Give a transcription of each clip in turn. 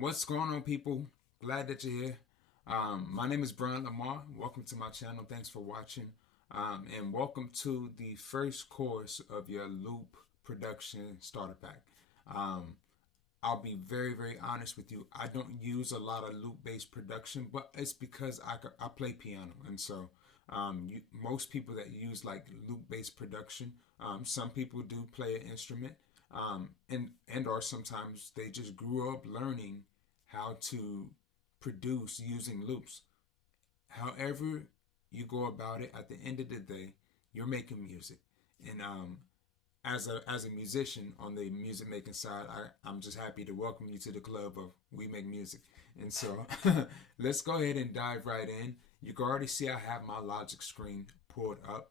What's going on, people? Glad that you're here. My name is Brian Lamar. Welcome to my channel. Thanks for watching. And welcome to the first course of your Loop Production Starter Pack. Um, I'll be very, very honest with you. I don't use a lot of loop-based production, but it's because I play piano, and so most people that use like loop-based production, some people do play an instrument, and or sometimes they just grew up learning how to produce using loops. However you go about it, at the end of the day, you're making music, and as a musician on the music making side, I'm just happy to welcome you to the club of We Make Music. And so let's go ahead and dive right in. You can already see I have my Logic screen pulled up.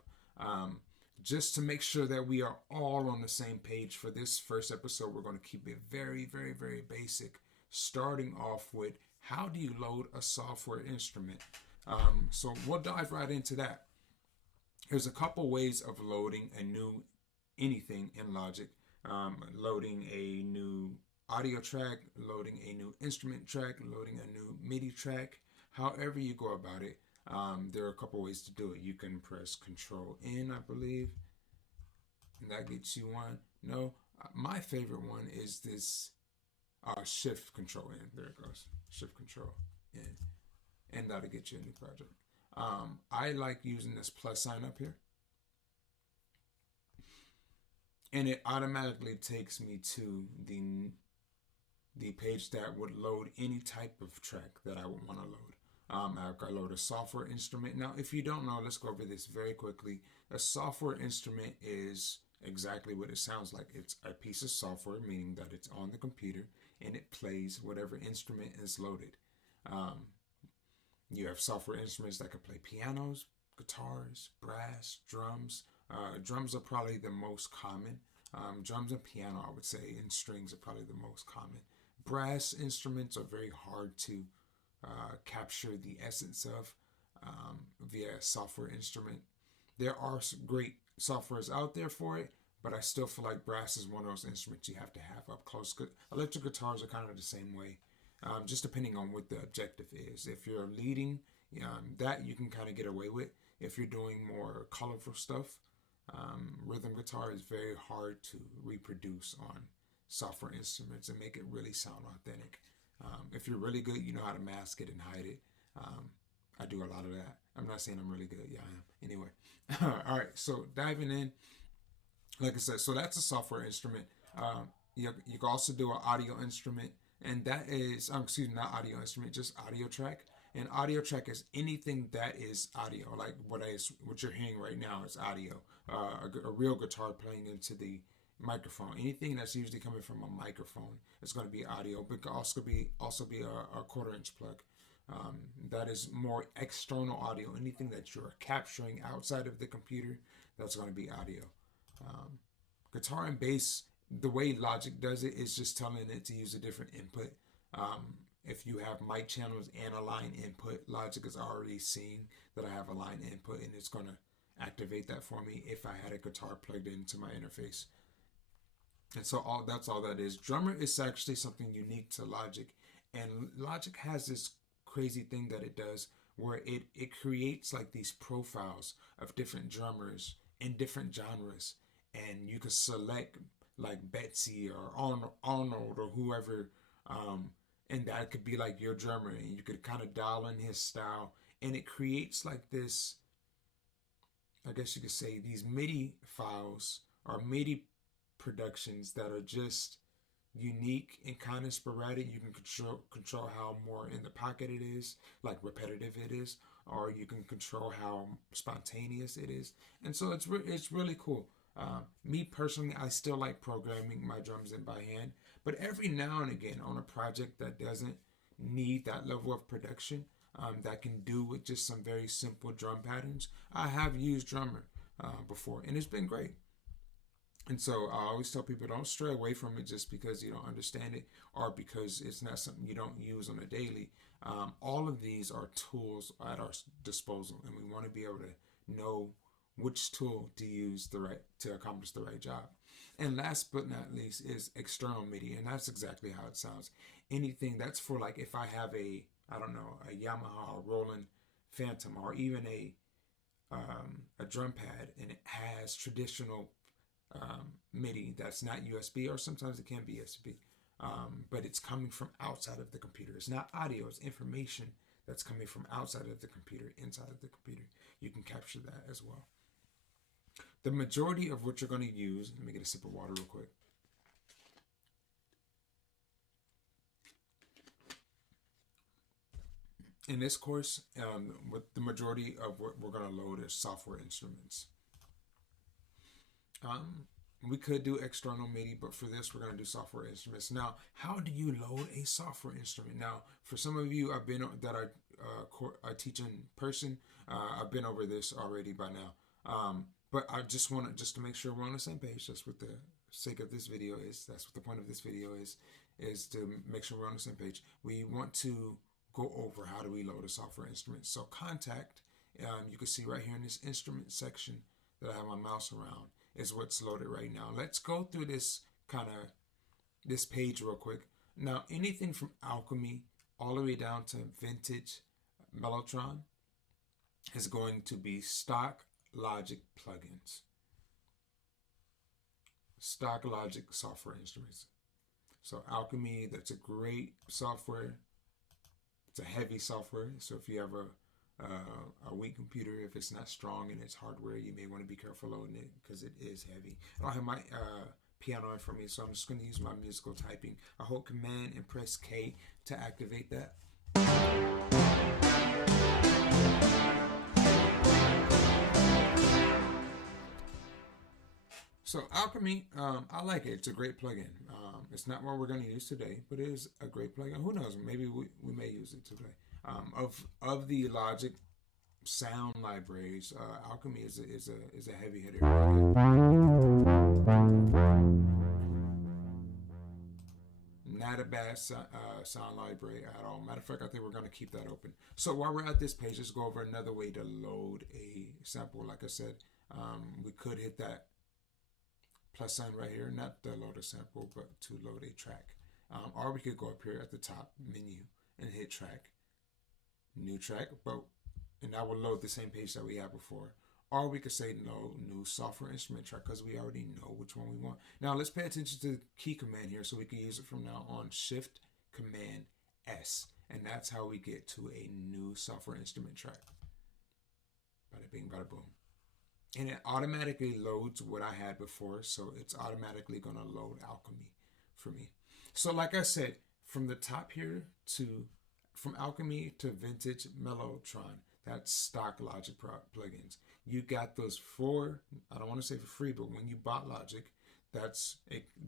Just to make sure that we are all on the same page for this first episode, we're going to keep it very, very, very basic. Starting off with how do you load a software instrument? So we'll dive right into that. There's a couple ways of loading a new anything in Logic. Loading a new audio track, loading a new instrument track, loading a new MIDI track. However you go about it, there are a couple ways to do it. You can press Control N, I believe, and that gets you one. No, my favorite one is this Shift Control N. There it goes. Shift Control N, and that'll get you a new project. I like using this plus sign up here, and it automatically takes me to the page that would load any type of track that I would want to load. I load a software instrument. Now, if you don't know, let's go over this very quickly. A software instrument is exactly what it sounds like. It's a piece of software, meaning that it's on the computer and it plays whatever instrument is loaded. Um, you have software instruments that can play pianos, guitars, brass, drums. Drums are probably the most common. Drums and piano, I would say, and strings are probably the most common. Brass instruments are very hard to capture the essence of via a software instrument. There are some great softwares out there for it, but I still feel like brass is one of those instruments you have to have up close. Electric guitars are kind of the same way, just depending on what the objective is. If you're leading, that you can kind of get away with. If you're doing more colorful stuff, rhythm guitar is very hard to reproduce on software instruments and make it really sound authentic. If you're really good, you know how to mask it and hide it. I do a lot of that. I'm not saying I'm really good. Yeah, I am. Anyway, all right. So diving in, like I said, so that's a software instrument. You can also do an audio instrument, and that is, excuse me, not audio instrument, just audio track. And audio track is anything that is audio, like what you're hearing right now is audio. A real guitar playing into the microphone. Anything that's usually coming from a microphone is going to be audio, but it can also be a quarter-inch plug. That is more external audio. Anything that you're capturing outside of the computer, that's going to be audio. Guitar and bass, the way Logic does it is just telling it to use a different input. If you have mic channels and a line input, Logic is already seeing that I have a line input, and it's going to activate that for me if I had a guitar plugged into my interface. And so that's all that is. Drummer is actually something unique to Logic, and Logic has this crazy thing that it does where it creates like these profiles of different drummers in different genres, and you can select like Betsy or Arnold or whoever, and that could be like your drummer, and you could kind of dial in his style, and it creates like this, I guess you could say, these MIDI files or MIDI productions that are just unique and kind of sporadic. You can control how more in the pocket it is, like repetitive it is, or you can control how spontaneous it is. And so it's really cool. Me personally, I still like programming my drums in by hand, but every now and again on a project that doesn't need that level of production, that can do with just some very simple drum patterns, I have used Drummer before, and it's been great. And so I always tell people, don't stray away from it just because you don't understand it or because it's not something you don't use on a daily. All of these are tools at our disposal, and we want to be able to know which tool to use to accomplish the right job. And last but not least is external MIDI, and that's exactly how it sounds. Anything that's for, like, if I have a, I don't know, a Yamaha or Roland Phantom, or even a drum pad, and it has traditional MIDI that's not USB, or sometimes it can be USB, but it's coming from outside of the computer. It's not audio, it's information that's coming from outside of the computer, inside of the computer. You can capture that as well. The majority of what you're going to use, let me get a sip of water real quick. In this course, with the majority of what we're going to load is software instruments. We could do external MIDI, but for this, we're going to do software instruments. Now, how do you load a software instrument? Now, for some of you I teach in person, I've been over this already by now. But I just want to make sure we're on the same page. That's what the sake of this video is. That's what the point of this video is to make sure we're on the same page. We want to go over how do we load a software instrument. So Kontakt, you can see right here in this instrument section that I have my mouse around, is what's loaded right now. Let's go through this page real quick. Now, anything from Alchemy all the way down to Vintage Mellotron is going to be stock Logic plugins, stock Logic software instruments. So Alchemy, that's a great software. It's a heavy software. So if you have a weak computer, if it's not strong in its hardware, you may want to be careful loading it because it is heavy. I don't have my piano in front of me, so I'm just going to use my musical typing. I hold Command and press K to activate that. So Alchemy, I like it. It's a great plugin. It's not what we're going to use today, but it is a great plugin. Who knows? Maybe we may use it today. Of the Logic sound libraries, Alchemy is a heavy hitter. Not a bad sound library at all. Matter of fact, I think we're going to keep that open. So while we're at this page, let's go over another way to load a sample. Like I said, we could hit that plus sign right here, not to load a sample, but to load a track. Or we could go up here at the top menu and hit track, new track, and that will load the same page that we had before. Or we could say no, new software instrument track, because we already know which one we want. Now let's pay attention to the key command here so we can use it from now on. Shift Command S, and that's how we get to a new software instrument track. Bada bing, bada boom. And it automatically loads what I had before, so it's automatically going to load Alchemy for me. So like I said, from the top here from Alchemy to Vintage Mellotron, that's stock Logic plugins. You got those for, I don't want to say for free, but when you bought Logic,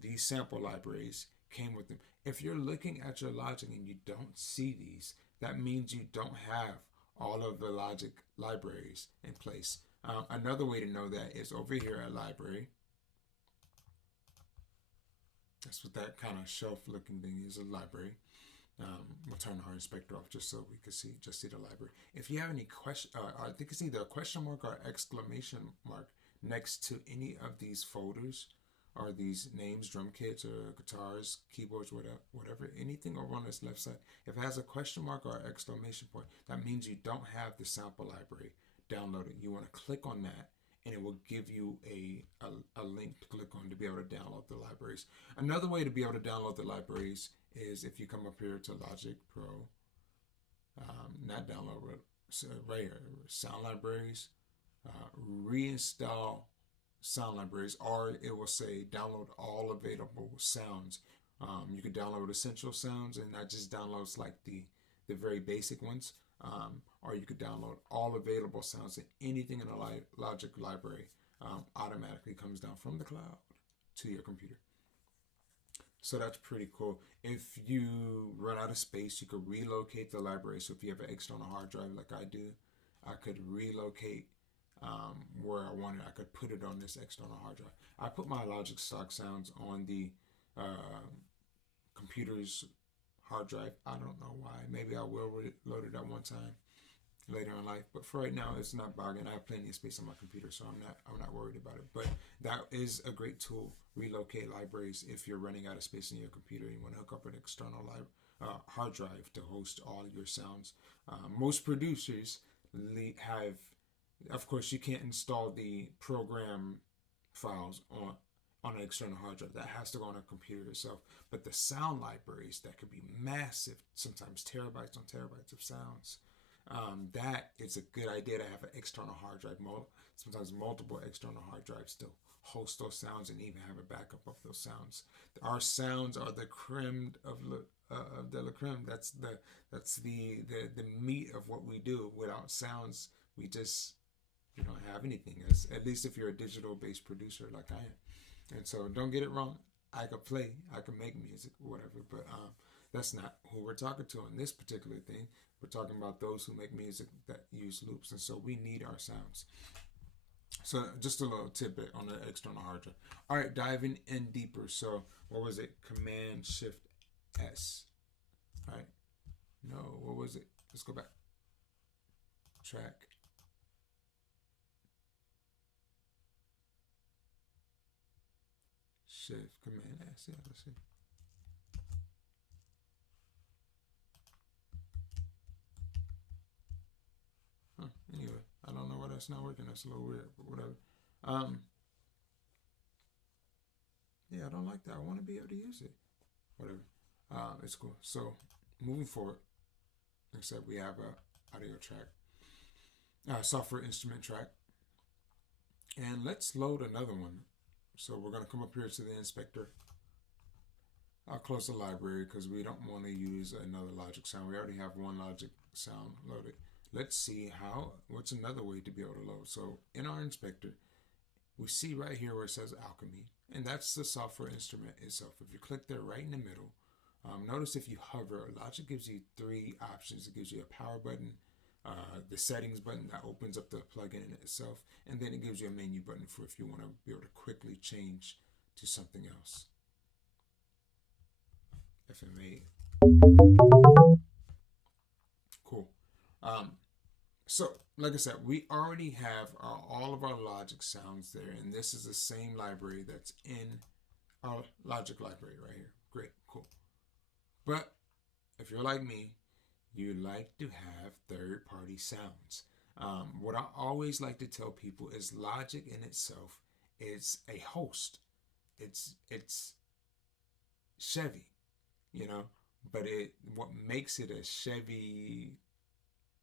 these sample libraries came with them. If you're looking at your Logic and you don't see these, that means you don't have all of the Logic libraries in place. Another way to know that is over here at library. That's what that kind of shelf looking thing is, a library. We'll turn our inspector off just so we can see the library. If you have any question, I think it's either a question mark or exclamation mark next to any of these folders or these names, drum kits or guitars, keyboards, whatever, anything over on this left side. If it has a question mark or exclamation point, that means you don't have the sample library downloaded. You want to click on that, and it will give you a link to click on to be able to download the libraries. Another way to be able to download the libraries is if you come up here to Logic Pro, not download, right here, sound libraries, reinstall sound libraries, or it will say download all available sounds. You can download essential sounds, and that just downloads like the very basic ones. Or you could download all available sounds, and anything in a Logic library automatically comes down from the cloud to your computer. So that's pretty cool. If you run out of space, you could relocate the library. So if you have an external hard drive like I do, I could relocate where I want it. I could put it on this external hard drive. I put my Logic stock sounds on the computer's hard drive. I don't know why. Maybe I will load it at one time later in life. But for right now, it's not bogging. I have plenty of space on my computer, so I'm not worried about it. But that is a great tool. Relocate libraries if you're running out of space in your computer and you want to hook up an external hard drive to host all your sounds. Most producers have, of course, you can't install the program files on an external hard drive. That has to go on a computer itself. But the sound libraries that could be massive, sometimes terabytes on terabytes of sounds, that is a good idea to have an external hard drive. Sometimes multiple external hard drives to host those sounds and even have a backup of those sounds. Our sounds are the creme of the la creme. That's the meat of what we do. Without sounds, we just don't have anything. At least if you're a digital based producer like I am. And so don't get it wrong. I could play, I could make music, whatever, but that's not who we're talking to on this particular thing. We're talking about those who make music that use loops, and so we need our sounds. So just a little tidbit on the external hard drive. All right, diving in deeper. So what was it? Command Shift S. All right. No, what was it? Let's go back. Track. Shift Command S. Yeah, let's see. Anyway, I don't know why that's not working. That's a little weird, but whatever. Yeah, I don't like that. I want to be able to use it. Whatever. It's cool. So moving forward, like I said, we have a audio track, software instrument track, and let's load another one. So we're going to come up here to the inspector. I'll close the library because we don't want to use another Logic sound. We already have one Logic sound loaded. Let's see what's another way to be able to load. So in our inspector, we see right here where it says Alchemy, and that's the software instrument itself. If you click there right in the middle, notice if you hover, Logic gives you three options. It gives you a power button, the settings button that opens up the plugin in itself, and then it gives you a menu button for if you want to be able to quickly change to something else. FMA. Cool. So, like I said, we already have all of our Logic sounds there, and this is the same library that's in our Logic library right here. Great, cool. But if you're like me, you like to have third-party sounds. What I always like to tell people is Logic in itself is a host. It's Chevy, but what makes it a Chevy,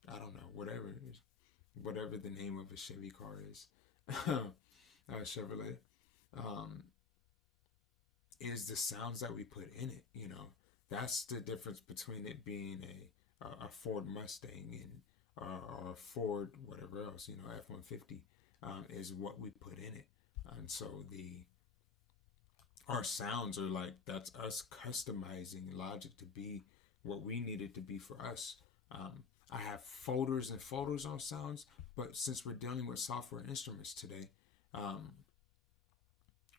I don't know, whatever the name of a Chevy car is, Chevrolet, is the sounds that we put in it. That's the difference between it being a Ford Mustang and or a Ford whatever else, F-150, is what we put in it. And so our sounds are like, that's us customizing Logic to be what we need it to be for us. I have folders and folders on sounds, but since we're dealing with software instruments today,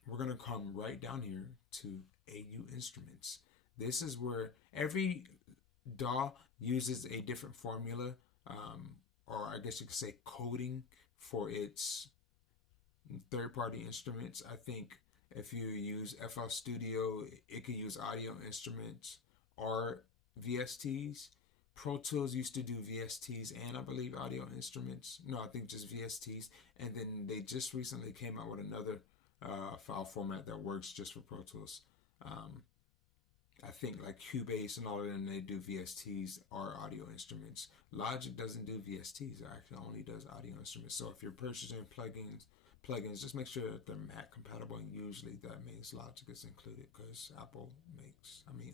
we're going to come right down here to AU Instruments. This is where every DAW uses a different formula, or I guess you could say coding for its third-party instruments. I think if you use FL Studio, it can use Audio Instruments or VSTs. Pro Tools used to do VSTs and I believe Audio Instruments. No, I think just VSTs. And then they just recently came out with another file format that works just for Pro Tools. I think like Cubase and all of them, they do VSTs or Audio Instruments. Logic doesn't do VSTs. It actually only does Audio Instruments. So if you're purchasing plugins, just make sure that they're Mac compatible, and usually that means Logic is included because Apple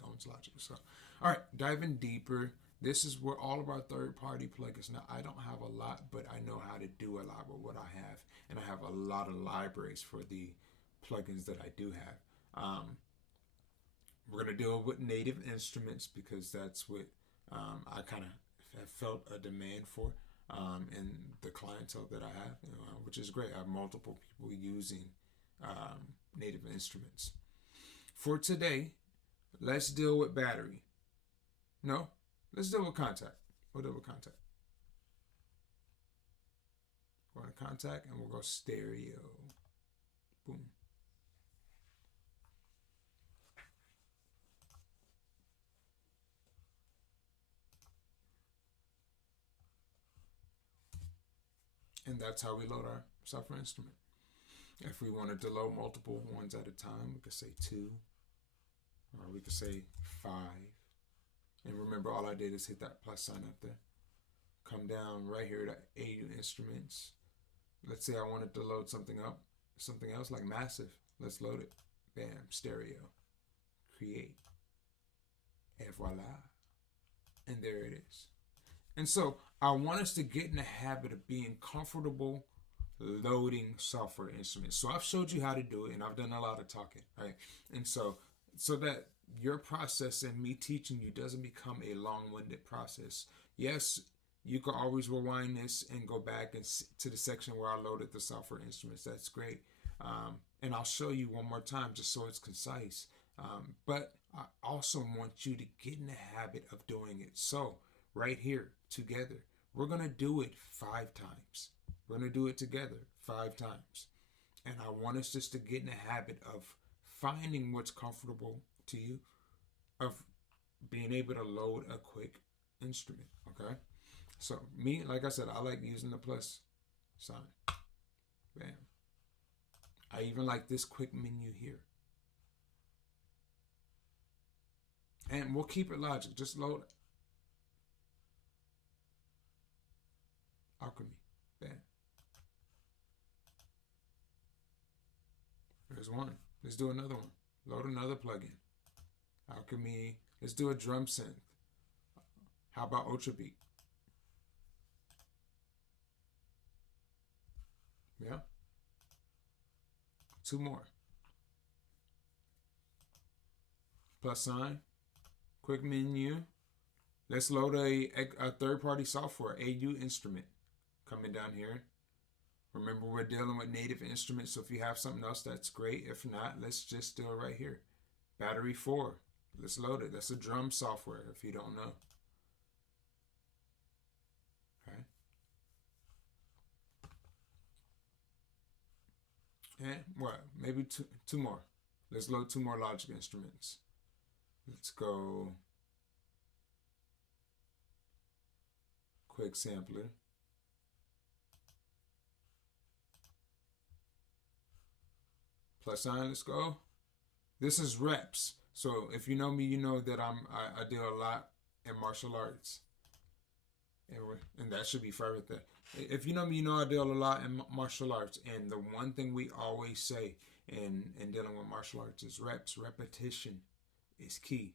owns Logic. So, all right, diving deeper. This is where all of our third-party plugins. Now, I don't have a lot, but I know how to do a lot with what I have, and I have a lot of libraries for the plugins that I do have. We're going to deal with Native Instruments because that's what I kind of have felt a demand for in the clientele that I have, which is great. I have multiple people using Native Instruments. For today, let's deal with battery. No, let's deal with Kontakt. We'll deal with Kontakt. Go to contact, and we'll go stereo. Boom. And that's how we load our software instrument. If we wanted to load multiple ones at a time, we could say 2, or we could say 5. And remember, all I did is hit that plus sign up there. Come down right here to AU Instruments. Let's say I wanted to load something else like Massive. Let's load it. Bam, stereo. Create. Et voila. And there it is. And so I want us to get in the habit of being comfortable loading software instruments. So I've showed you how to do it, and I've done a lot of talking, right? And so that your process and me teaching you doesn't become a long-winded process. Yes, you can always rewind this and go back and to the section where I loaded the software instruments. That's great. And I'll show you one more time just so it's concise. But I also want you to get in the habit of doing it. So right here, together, we're going to do it 5 times. We're going to do it together 5 times. And I want us just to get in the habit of finding what's comfortable to you, of being able to load a quick instrument, okay? So me, like I said, I like using the plus sign. Bam. I even like this quick menu here. And we'll keep it logic. Just load it. Alchemy. Bam. There's one. Let's do another one. Load another plugin. Alchemy. Let's do a drum synth. How about Ultrabeat? Yeah. 2 more. Plus sign. Quick menu. Let's load a third-party software, AU Instrument. Coming down here. Remember, we're dealing with native instruments, so if you have something else, that's great. If not, let's just do it right here. Battery 4. Let's load it. That's a drum software, if you don't know. Okay. And what? Maybe two more. Let's load 2 more Logic instruments. Let's go quick sampler. Plus sign, let's go. This is reps. So if you know me, you know that I deal a lot in martial arts. And that should be for everything. If you know me, you know I deal a lot in martial arts. And the one thing we always say in dealing with martial arts is reps. Repetition is key.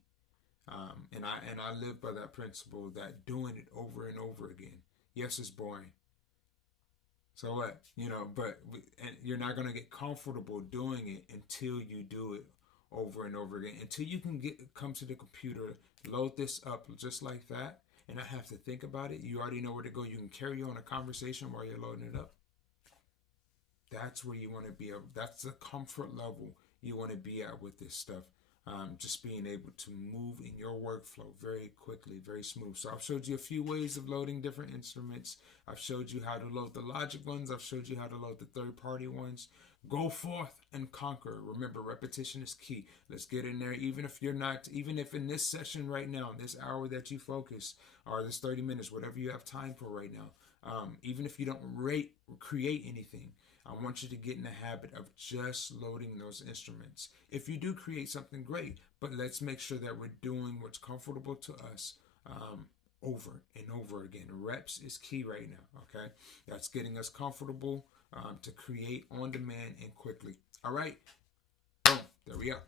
And I live by that principle, that doing it over and over again. Yes, it's boring. So what? But you're not going to get comfortable doing it until you do it over and over again. Until you can come to the computer, load this up just like that, and not have to think about it. You already know where to go. You can carry on a conversation while you're loading it up. That's where you want to be. That's the comfort level you want to be at with this stuff. Just being able to move in your workflow very quickly, very smooth. So I've showed you a few ways of loading different instruments. I've showed you how to load the Logic ones. I've showed you how to load the third-party ones. Go forth and conquer. Remember, repetition is key. Let's get in there. Even if in this session right now, this hour that you focus, or this 30 minutes, whatever you have time for right now, even if you don't create anything, I want you to get in the habit of just loading those instruments. If you do create something, great, but let's make sure that we're doing what's comfortable to us over and over again. Reps is key right now, okay? That's getting us comfortable to create on demand and quickly. All right, boom, there we are.